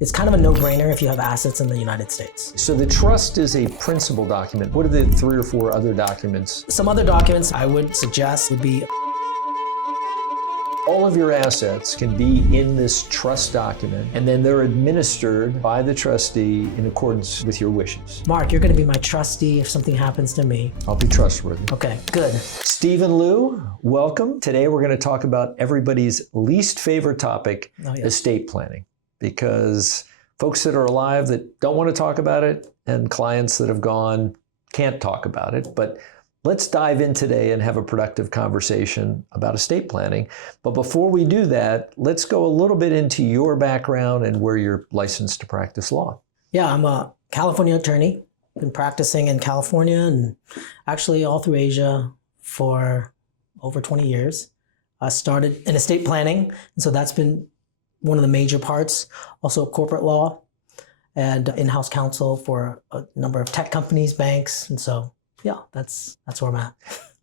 It's kind of a no-brainer if you have assets in the United States. So the trust is a principal document. What are the 3 or 4 other documents? Some other documents I would suggest would be all of your assets can be in this trust document, and then they're administered by the trustee in accordance with your wishes. Mark, you're going to be my trustee if something happens to me. I'll be trustworthy. Okay, good. Stephen Liu, welcome. Today we're going to talk about everybody's least favorite topic, estate planning. Because folks that are alive that don't want to talk about it and clients that have gone can't talk about it. But let's dive in today and have a productive conversation about estate planning. But before we do that, let's go a little bit into your background and where you're licensed to practice law. Yeah, I'm a California attorney. Been practicing in California and actually all through Asia for over 20 years. I started in estate planning, and so that's been one of the major parts. Also corporate law and in-house counsel for a number of tech companies, banks. And so, yeah, that's where I'm at.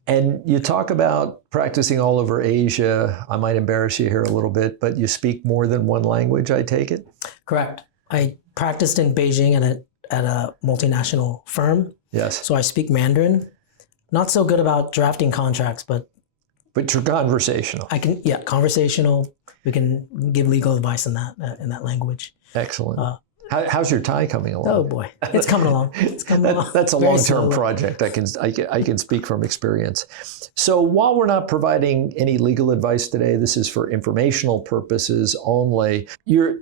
And you talk about practicing all over Asia. I might embarrass you here a little bit, but you speak more than one language, I take it? Correct. I practiced in Beijing at a multinational firm. Yes. So I speak Mandarin. Not so good about drafting contracts, but you're conversational. I can, yeah, conversational. We can give legal advice in that language. Excellent. How's your Thai coming along? Oh boy, it's coming along. It's coming along. That's a long-term project. I can speak from experience. So while we're not providing any legal advice today, this is for informational purposes only. You're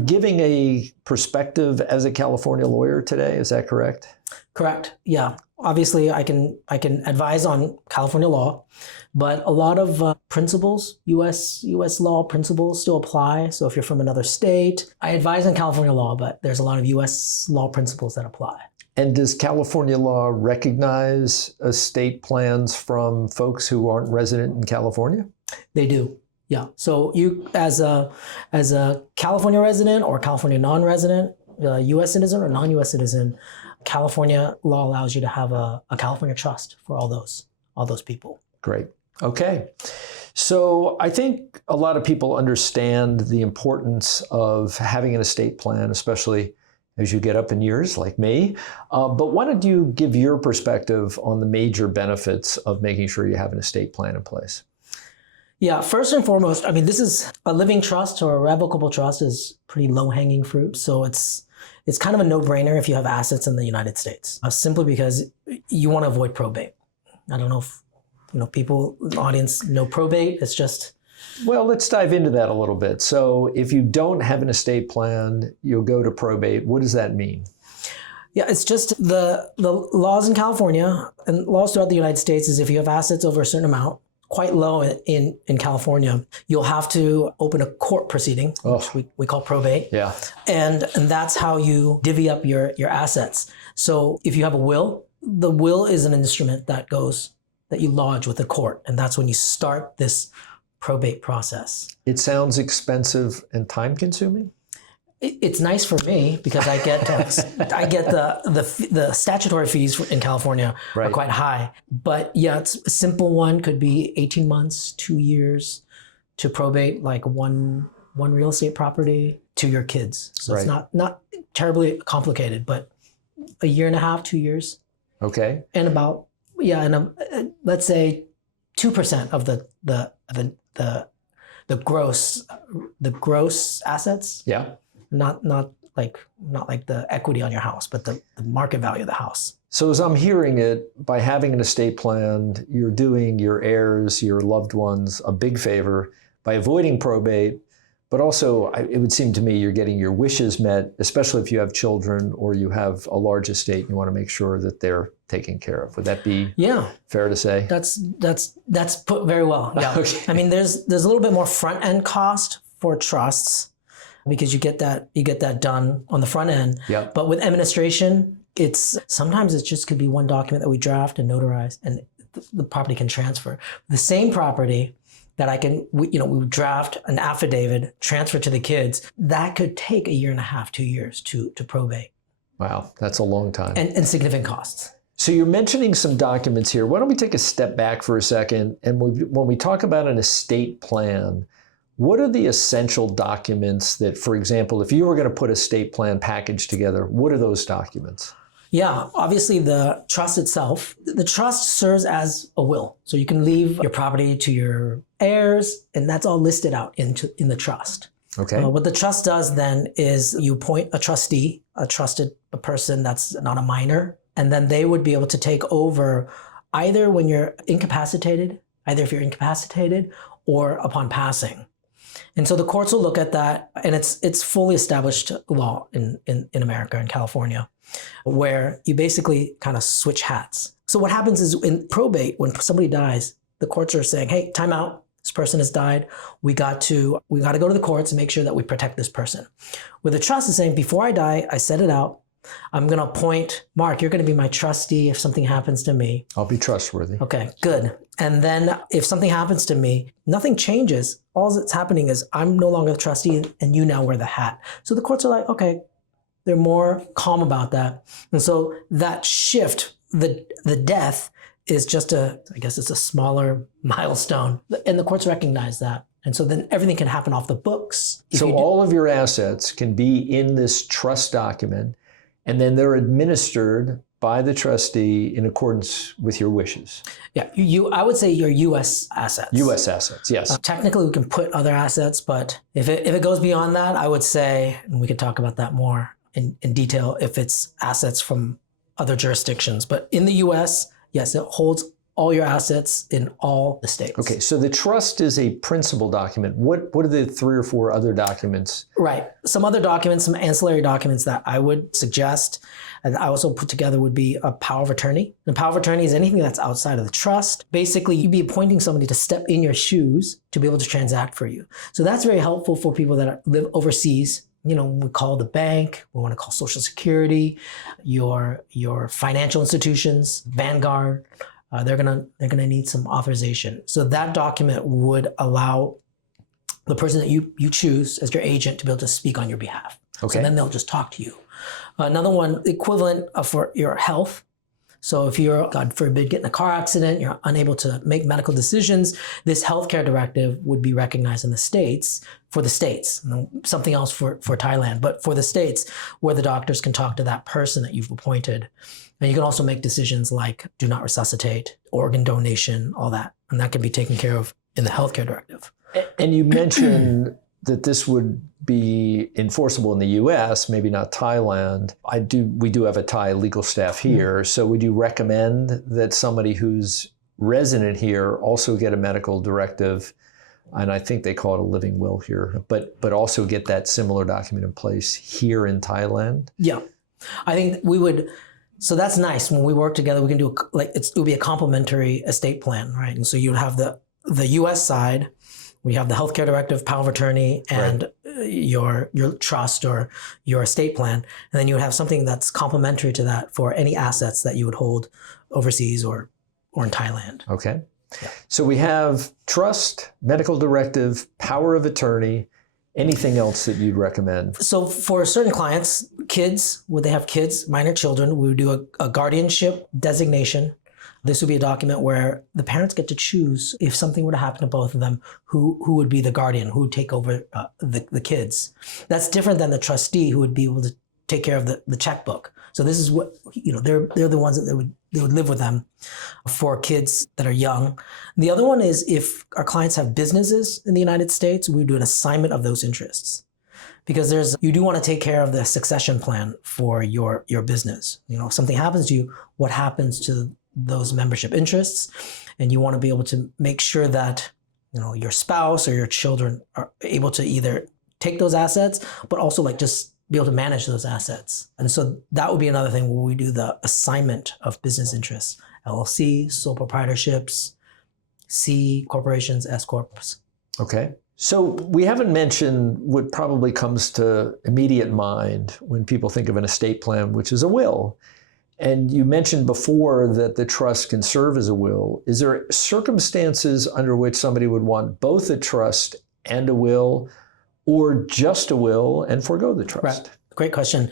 giving a perspective as a California lawyer today. Is that correct? Correct. Yeah. Obviously, I can advise on California law, but a lot of principles, U.S. law principles still apply. So if you're from another state, I advise on California law, but there's a lot of U.S. law principles that apply. And does California law recognize estate plans from folks who aren't resident in California? They do. Yeah. So you, as a California resident or California non-resident, U.S. citizen or non-U.S. citizen, California law allows you to have a California trust for all those people. Great. Okay. So I think a lot of people understand the importance of having an estate plan, especially as you get up in years like me. But why don't you give your perspective on the major benefits of making sure you have an estate plan in place? Yeah, first and foremost, I mean, this is a living trust or a revocable trust is pretty low-hanging fruit. So it's kind of a no-brainer if you have assets in the United States, simply because you want to avoid probate. I don't know if people in the audience know probate. It's just... Well, let's dive into that a little bit. So if you don't have an estate plan, you'll go to probate. What does that mean? Yeah, it's just the laws in California and laws throughout the United States is if you have assets over a certain amount, quite low in California, you'll have to open a court proceeding, which we call probate. Yeah. And that's how you divvy up your assets. So if you have a will, the will is an instrument that you lodge with the court. And that's when you start this probate process. It sounds expensive and time consuming. It's nice for me because I get the statutory fees in California are quite high. But yeah, it's a simple one could be 18 months, 2 years to probate like one real estate property to your kids. So it's not terribly complicated, but a year and a half, 2 years. Okay. And about let's say 2% of the gross assets. Yeah. Not like the equity on your house, but the market value of the house. So as I'm hearing it, by having an estate plan, you're doing your heirs, your loved ones, a big favor by avoiding probate, but also it would seem to me you're getting your wishes met, especially if you have children or you have a large estate, you want to make sure that they're taken care of. Would that be fair to say? That's put very well. Yeah. Okay. I mean, there's a little bit more front end cost for trusts, because you get that done on the front end. Yep. But with administration, sometimes it just could be one document that we draft and notarize, and the property can transfer. The same property that we draft an affidavit, transfer to the kids, that could take a year and a half, 2 years to probate. Wow, that's a long time. And significant costs. So you're mentioning some documents here. Why don't we take a step back for a second? And when we talk about an estate plan, What are the essential documents that, for example, if you were going to put a estate plan package together, what are those documents? Yeah, obviously the trust itself. The trust serves as a will. So you can leave your property to your heirs, and that's all listed out in the trust. Okay. What the trust does then is you appoint a trustee, a person that's not a minor, and then they would be able to take over either when you're incapacitated, either if you're incapacitated or upon passing. And so the courts will look at that, and it's fully established law in America, in California, where you basically kind of switch hats. So what happens is in probate, when somebody dies, the courts are saying, hey, time out. This person has died. We got to go to the courts and make sure that we protect this person. With the trust is saying, before I die, I set it out. I'm going to appoint Mark. You're going to be my trustee if something happens to me. I'll be trustworthy. Okay, good. And then if something happens to me, nothing changes. All that's happening is I'm no longer the trustee and you now wear the hat. So the courts are like, okay, they're more calm about that. And so that shift, the death is just I guess it's a smaller milestone. And the courts recognize that. And so then everything can happen off the books. So all of your assets can be in this trust document, and then they're administered by the trustee in accordance with your wishes. Yeah, I would say your U.S. assets. U.S. assets, yes. Technically, we can put other assets, but if it goes beyond that, I would say, and we could talk about that more in detail, if it's assets from other jurisdictions. But in the U.S., yes, it holds all your assets in all the states. Okay, so the trust is a principal document. What are the 3 or 4 other documents? Right. Some other documents, some ancillary documents that I would suggest, and I also put together, would be a power of attorney. The power of attorney is anything that's outside of the trust. Basically, you'd be appointing somebody to step in your shoes to be able to transact for you. So that's very helpful for people that live overseas. You know, when we call the bank, we want to call Social Security, your financial institutions, Vanguard. They're gonna need some authorization. So that document would allow the person that you choose as your agent to be able to speak on your behalf. Okay. So then they'll just talk to you. Another one, equivalent for your health. So if you're, God forbid, get in a car accident, you're unable to make medical decisions, this healthcare directive would be recognized in the States, for the States, something else for Thailand, but for the States, where the doctors can talk to that person that you've appointed. And you can also make decisions like do not resuscitate, organ donation, all that. And that can be taken care of in the healthcare directive. And you mentioned that this would be enforceable in the U.S., maybe not Thailand. We do have a Thai legal staff here. Mm-hmm. So would you recommend that somebody who's resident here also get a medical directive? And I think they call it a living will here, but also get that similar document in place here in Thailand? Yeah, I think we would. So that's nice. When we work together, we can do it would be a complementary estate plan, right? And so you'd have the U.S. side. We have the healthcare directive, power of attorney, and your trust or your estate plan. And then you would have something that's complementary to that for any assets that you would hold overseas or in Thailand. Okay. Yeah. So we have trust, medical directive, power of attorney. Anything else that you'd recommend? So for certain clients, kids, would they have kids, minor children, we would do a guardianship designation. This would be a document where the parents get to choose, if something were to happen to both of them, who would be the guardian, who would take over the kids. That's different than the trustee, who would be able to take care of the checkbook. So this is what, they're the ones that they would live with them for kids that are young. The other one is if our clients have businesses in the United States, we would do an assignment of those interests. Because you do want to take care of the succession plan for your business. If something happens to you, what happens to those membership interests? And you want to be able to make sure that your spouse or your children are able to either take those assets, but also just be able to manage those assets. And so that would be another thing where we do the assignment of business interests, LLC, sole proprietorships, C corporations, S corps. Okay. So we haven't mentioned what probably comes to immediate mind when people think of an estate plan, which is a will. And you mentioned before that the trust can serve as a will. Is there circumstances under which somebody would want both a trust and a will, or just a will and forego the trust? Right. Great question.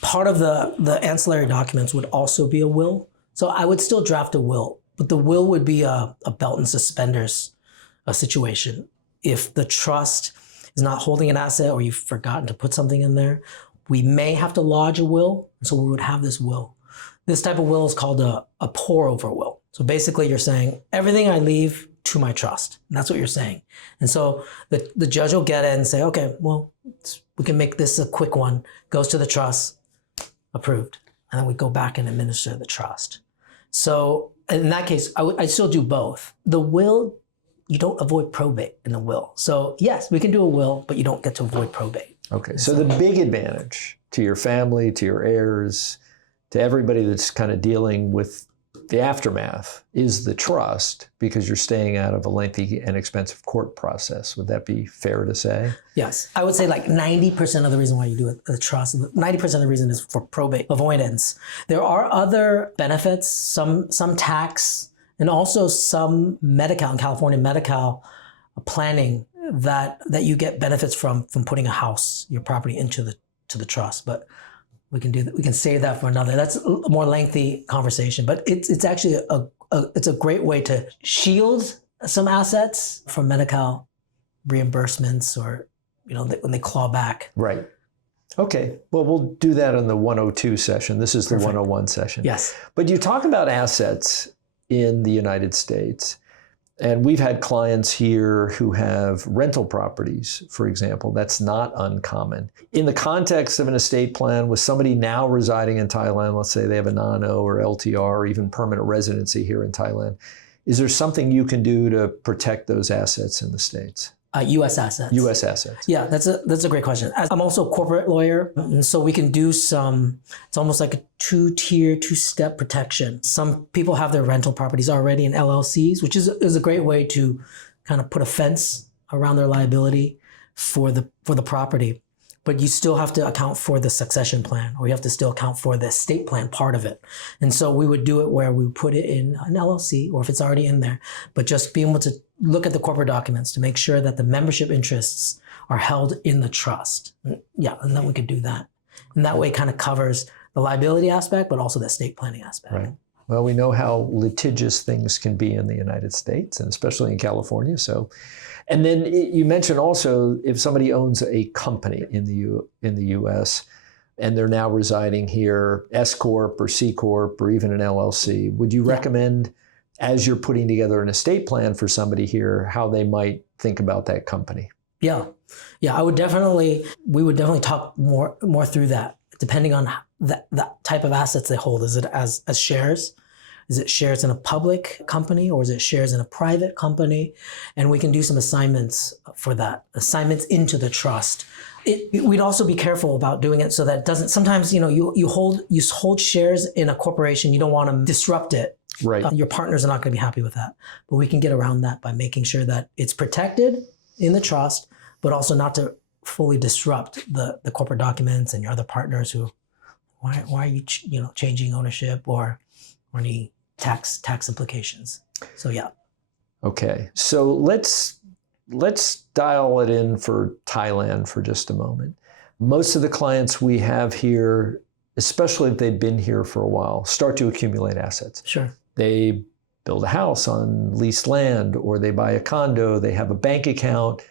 Part of the ancillary documents would also be a will. So I would still draft a will, but the will would be a belt and suspenders situation. if the trust is not holding an asset or you've forgotten to put something in there, we may have to lodge a will. So we would have this will. This type of will is called a pour over will. So basically you're saying everything I leave to my trust. And that's what you're saying. And so the judge will get it and say, okay, well, we can make this a quick one. Goes to the trust, approved. And then we go back and administer the trust. So in that case, I'd still do both. The will, you don't avoid probate in the will. So yes, we can do a will, but you don't get to avoid probate. Okay, so the big advantage to your family, to your heirs, to everybody that's kind of dealing with the aftermath is the trust, because you're staying out of a lengthy and expensive court process. Would that be fair to say? Yes. I would say like 90% of the reason why you do a trust, 90% of the reason is for probate avoidance. There are other benefits, some tax, and also some Medi-Cal, in California, Medi-Cal planning that you get benefits from putting a house, your property into the trust. But we can do that. We can save that for another. That's a more lengthy conversation, but it's actually it's a great way to shield some assets from Medi-Cal reimbursements, or when they claw back. Right. Okay. Well, we'll do that in the 102 session. This is the Perfect. 101 session. Yes. But you talk about assets in the United States. And we've had clients here who have rental properties, for example. That's not uncommon. In the context of an estate plan with somebody now residing in Thailand, let's say they have a non-O or LTR or even permanent residency here in Thailand, is there something you can do to protect those assets in the States? U.S. assets. U.S. assets. Yeah, that's a great question. I'm also a corporate lawyer, and so we can do it's almost like a two-step protection. Some people have their rental properties already in LLCs, which is a great way to kind of put a fence around their liability for the property. But you still have to account for the succession plan, or you have to still account for the estate plan part of it. And so we would do it where we put it in an LLC, or if it's already in there, but just being able to look at the corporate documents to make sure that the membership interests are held in the trust. Yeah, and then we could do that. And that way it kind of covers the liability aspect, but also the estate planning aspect. Right. Well, we know how litigious things can be in the United States, and especially in California. And then you mentioned also if somebody owns a company in the U.S. and they're now residing here, S Corp or C Corp or even an LLC, would you recommend, as you're putting together an estate plan for somebody here, how they might think about that company? Yeah, we would definitely talk more through that, depending on that type of assets they hold. Is it as shares? Is it shares in a public company, or is it shares in a private company? And we can do some assignments for that, assignments into the trust. We'd also be careful about doing it so that it doesn't, sometimes, you hold shares in a corporation, you don't want to disrupt it. Right. Your partners are not going to be happy with that. But we can get around that by making sure that it's protected in the trust, but also not to fully disrupt the corporate documents and your other partners who, why are you changing ownership or any tax implications. So yeah. Okay. So let's dial it in for Thailand for just a moment. Most of the clients we have here, especially if they've been here for a while, start to accumulate assets. Sure. They build a house on leased land, or they buy a condo, they have a bank account,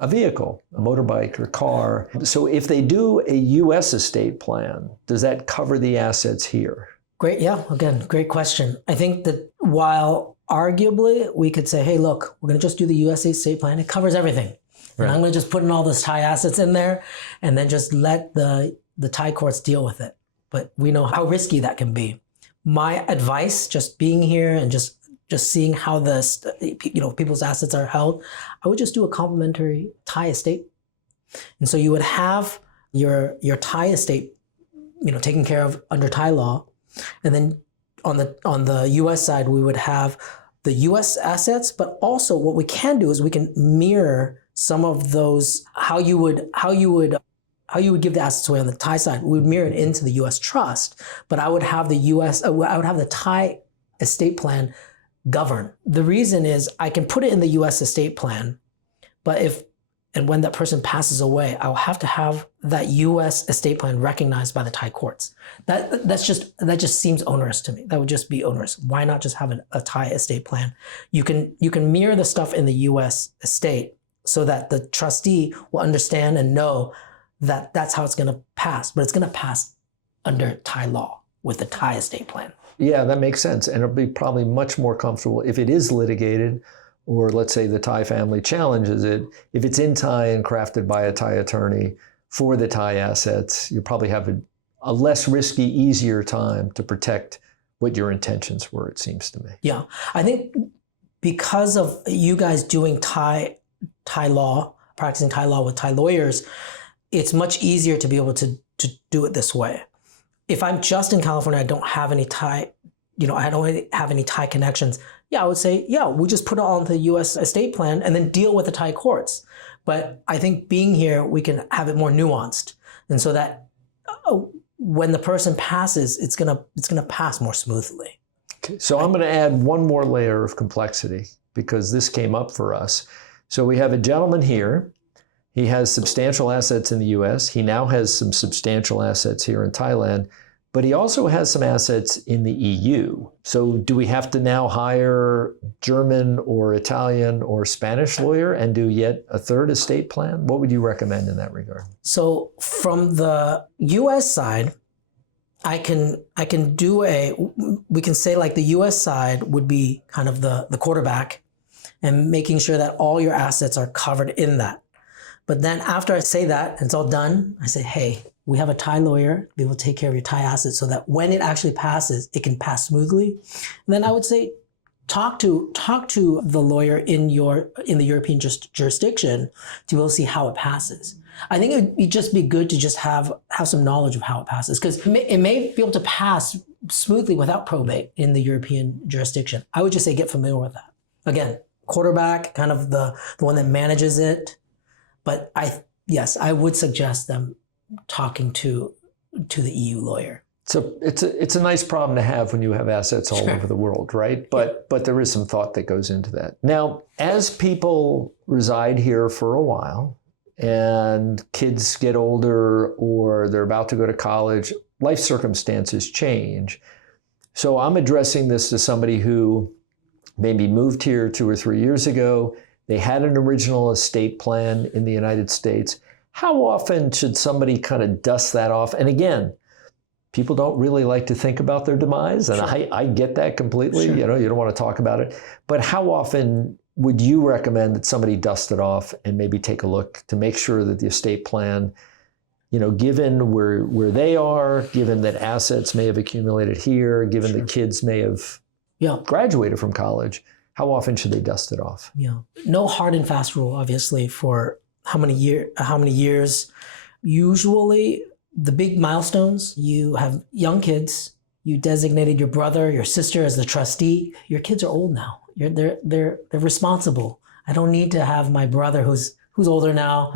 a vehicle, a motorbike or car. So if they do a U.S. estate plan, does that cover the assets here? Great. Yeah. Again, great question. I think that while arguably we could say, hey, look, we're going to just do the U.S. estate plan. It covers everything. Right. And I'm going to just put in all those Thai assets in there and then just let the Thai courts deal with it. But we know how risky that can be. My advice, just being here and just seeing how people's assets are held, I would just do a complementary Thai estate. And so you would have your Thai estate, taken care of under Thai law. And then on the U.S. side, we would have the U.S. assets, but also what we can do is we can mirror some of those, how you would give the assets away on the Thai side. We would mirror it into the U.S. trust, but I would have the Thai estate plan govern. The reason is I can put it in the U.S. estate plan, but when that person passes away, I'll have to have that U.S. estate plan recognized by the Thai courts. That just seems onerous to me. That would just be onerous. Why not just have a Thai estate plan? You can mirror the stuff in the U.S. estate, so that the trustee will understand and know that that's how it's going to pass. But it's going to pass under Thai law with the Thai estate plan. Yeah, that makes sense. And it'll be probably much more comfortable if it is litigated, or let's say the Thai family challenges it. If it's in Thai and crafted by a Thai attorney for the Thai assets, you probably have a less risky, easier time to protect what your intentions were, it seems to me. Yeah, I think because of you guys doing Thai law, practicing Thai law with Thai lawyers, it's much easier to be able to do it this way. If I'm just in California, I don't have any Thai, I don't have any Thai connections. Yeah, I would say, yeah, we just put it on the U.S. estate plan and then deal with the Thai courts. But I think being here, we can have it more nuanced, and so that when the person passes, it's gonna pass more smoothly. Okay, so I'm going to add one more layer of complexity because this came up for us. So we have a gentleman here. He has substantial assets in the U.S. He now has some substantial assets here in Thailand, but he also has some assets in the EU. So do we have to now hire German or Italian or Spanish lawyer and do yet a third estate plan? What would you recommend in that regard? So from the U.S. side, I can do we can say like the U.S. side would be kind of the quarterback and making sure that all your assets are covered in that. But then after I say that, and it's all done, I say, hey, we have a Thai lawyer to be able to take care of your Thai assets so that when it actually passes, it can pass smoothly. And then I would say, talk to the lawyer in the European jurisdiction to be able to see how it passes. I think it would just be good to just have some knowledge of how it passes, because it may be able to pass smoothly without probate in the European jurisdiction. I would just say get familiar with that. Again, quarterback, kind of the one that manages it. But I would suggest them talking to the EU lawyer. So it's a nice problem to have when you have assets all over the world, right? But there is some thought that goes into that. Now, as people reside here for a while and kids get older or they're about to go to college, life circumstances change. So I'm addressing this to somebody who maybe moved here 2 or 3 years ago. They had an original estate plan in the United States. How often should somebody kind of dust that off? And again, people don't really like to think about their demise, and sure. I get that completely. Sure. You don't want to talk about it. But how often would you recommend that somebody dust it off and maybe take a look to make sure that the estate plan, given where they are, given that assets may have accumulated here, given the kids may have graduated from college, how often should they dust it off? Yeah, no hard and fast rule, obviously, for how many years. Usually, the big milestones, you have young kids, you designated your brother, your sister as the trustee. Your kids are old now. They're responsible. I don't need to have my brother who's older now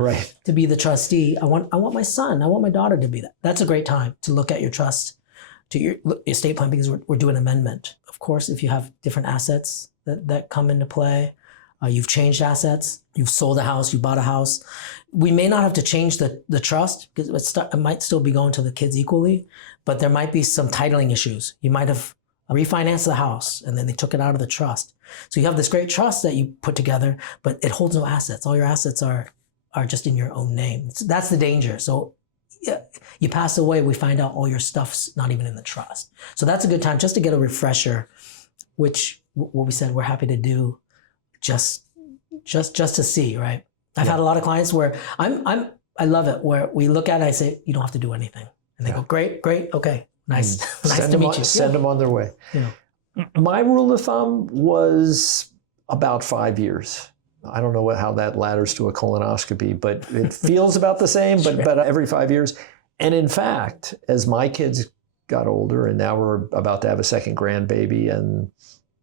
to be the trustee. I want my son, I want my daughter to be that. That's a great time to look at your trust, to your estate plan, because we're doing an amendment. Of course, if you have different assets that come into play, you've changed assets, you've sold a house, you bought a house. We may not have to change the trust because it might still be going to the kids equally, but there might be some titling issues. You might have refinanced the house and then they took it out of the trust. So you have this great trust that you put together, but it holds no assets. All your assets are just in your own name. That's the danger. So you pass away, we find out all your stuff's not even in the trust. So that's a good time just to get a refresher, which what we said we're happy to do just to see, right? I've had a lot of clients where I love it, where we look at it, I say, you don't have to do anything. And they go, great, okay, nice. Nice to meet you. Send them on their way. My rule of thumb was about 5 years. I don't know how that ladders to a colonoscopy, but it feels about the same, but every 5 years. And in fact, as my kids got older and now we're about to have a second grandbaby and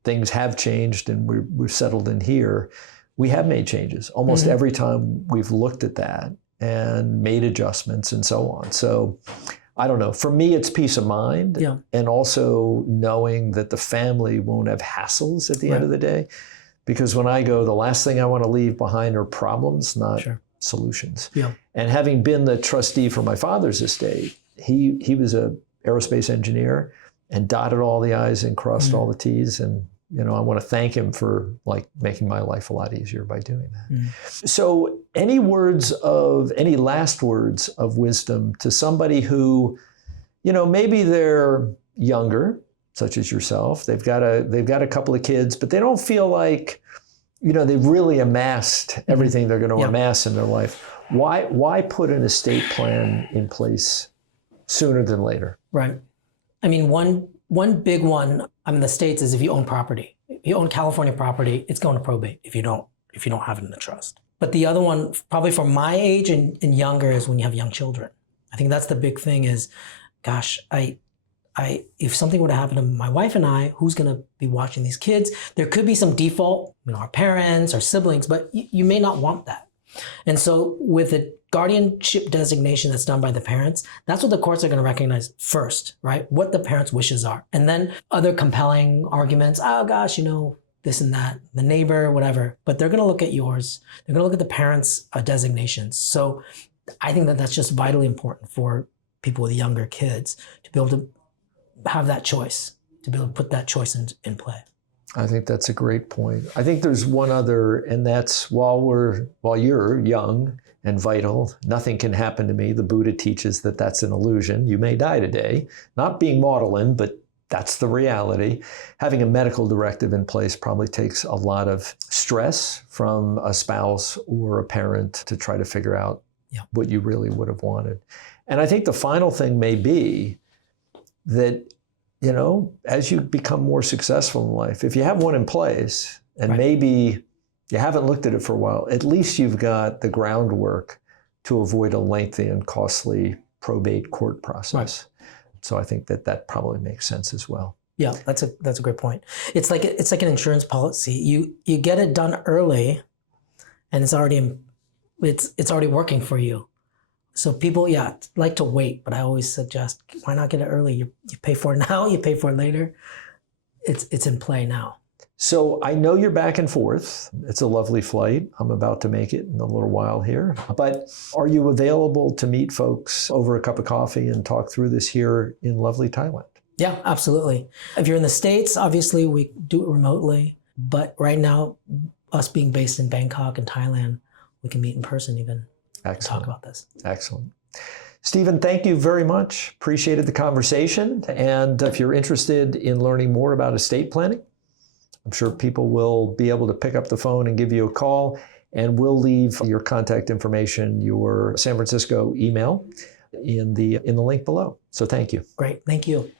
things have changed and we're settled in here, we have made changes almost every time we've looked at that and made adjustments and so on. So I don't know. For me, it's peace of mind and also knowing that the family won't have hassles at the end of the day. Because when I go, the last thing I want to leave behind are problems, not solutions. Yeah. And having been the trustee for my father's estate, he was an aerospace engineer and dotted all the I's and crossed all the T's. And I want to thank him for like making my life a lot easier by doing that. So any last words of wisdom to somebody who, maybe they're younger, such as yourself, they've got a couple of kids, but they don't feel like, they've really amassed everything they're going to amass in their life. Why put an estate plan in place sooner than later? Right. I mean, one big one in the States is if you own property. If you own California property, it's going to probate if you don't have it in the trust. But the other one, probably for my age and younger, is when you have young children. I think that's the big thing is, gosh, if something were to happen to my wife and I, who's going to be watching these kids? There could be some default, our parents, our siblings, but you may not want that. And so with a guardianship designation that's done by the parents, that's what the courts are going to recognize first, right? What the parents' wishes are. And then other compelling arguments, oh gosh, this and that, the neighbor, whatever. But they're going to look at yours. They're going to look at the parents' designations. So I think that that's just vitally important for people with younger kids to be able to have that choice, to be able to put that choice in play. I think that's a great point. I think there's one other, and that's while you're young and vital, nothing can happen to me. The Buddha teaches that that's an illusion. You may die today. Not being maudlin, but that's the reality. Having a medical directive in place probably takes a lot of stress from a spouse or a parent to try to figure out what you really would have wanted. And I think the final thing may be that, as you become more successful in life, if you have one in place and maybe you haven't looked at it for a while, at least you've got the groundwork to avoid a lengthy and costly probate court process. Right. So I think that probably makes sense as well. Yeah, that's a great point. It's like an insurance policy. You get it done early, and it's already working for you. So people, like to wait, but I always suggest, why not get it early? You pay for it now, you pay for it later. It's in play now. So I know you're back and forth. It's a lovely flight. I'm about to make it in a little while here. But are you available to meet folks over a cup of coffee and talk through this here in lovely Thailand? Yeah, absolutely. If you're in the States, obviously we do it remotely. But right now, us being based in Bangkok and Thailand, we can meet in person even. Excellent. Talk about this. Excellent. Stephen, thank you very much. Appreciated the conversation. And if you're interested in learning more about estate planning, I'm sure people will be able to pick up the phone and give you a call. And we'll leave your contact information, your San Francisco email in the link below. So thank you. Great. Thank you.